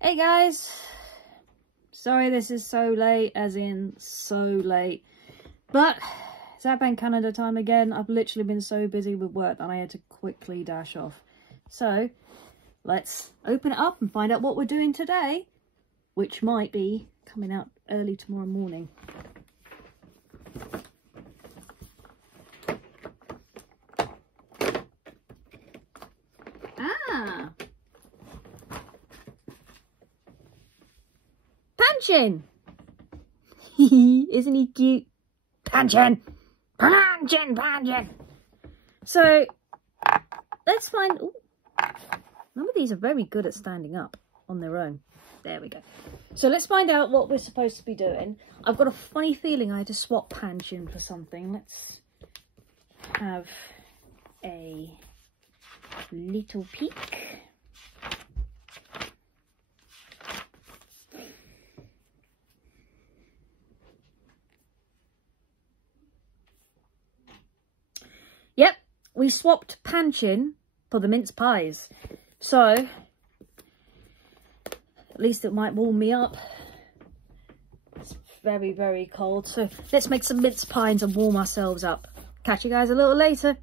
Hey guys, sorry this is so late, as in so late, but it's Bank Canada time again. I've literally been so busy with work that I had to quickly dash off. So let's open it up and find out what we're doing today, which might be coming out early tomorrow morning. Ah! Pancham! Isn't he cute? Pancham! Pancham! So, let's find... Ooh, none of these are very good at standing up on their own. There we go. So let's find out what we're supposed to be doing. I've got a funny feeling I had to swap Pancham for something. Let's have a little peek. Yep, we swapped Pancham for the mince pies. So, at least it might warm me up. It's very, very cold. So, let's make some mince pies and warm ourselves up. Catch you guys a little later.